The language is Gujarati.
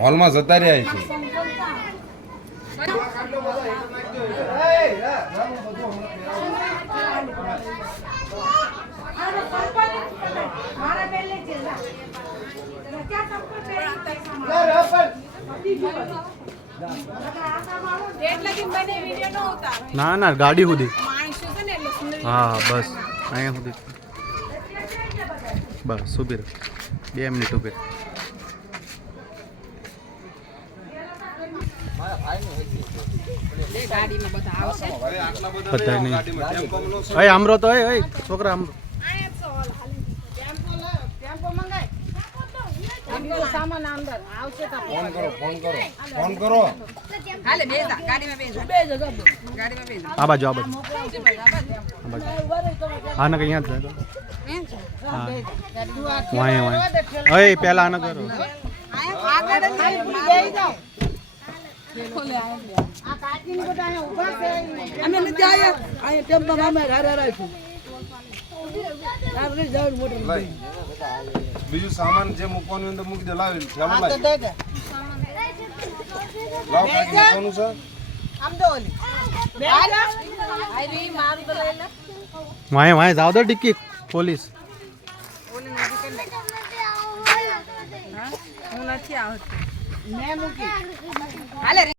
હોલમાં જતા રહ્યા છે. ના ના ગાડી સુધી. હા બસ અહીંયા સુધી બસ ઉભી રહો 2 મિનિટ ઉભી રહો. બધા નહીં આમરો તો છોકરા આમરો ફોન કરો. આ બાજુ હા ને અહીંયા જ હા વાય પેલા આને કરો. બીજું સામાન જે મૂકવાનું હોય તો મૂકી દે. લાવી વાય જાવ દો ટિક્કી પોલીસ. હું નથી આવતી.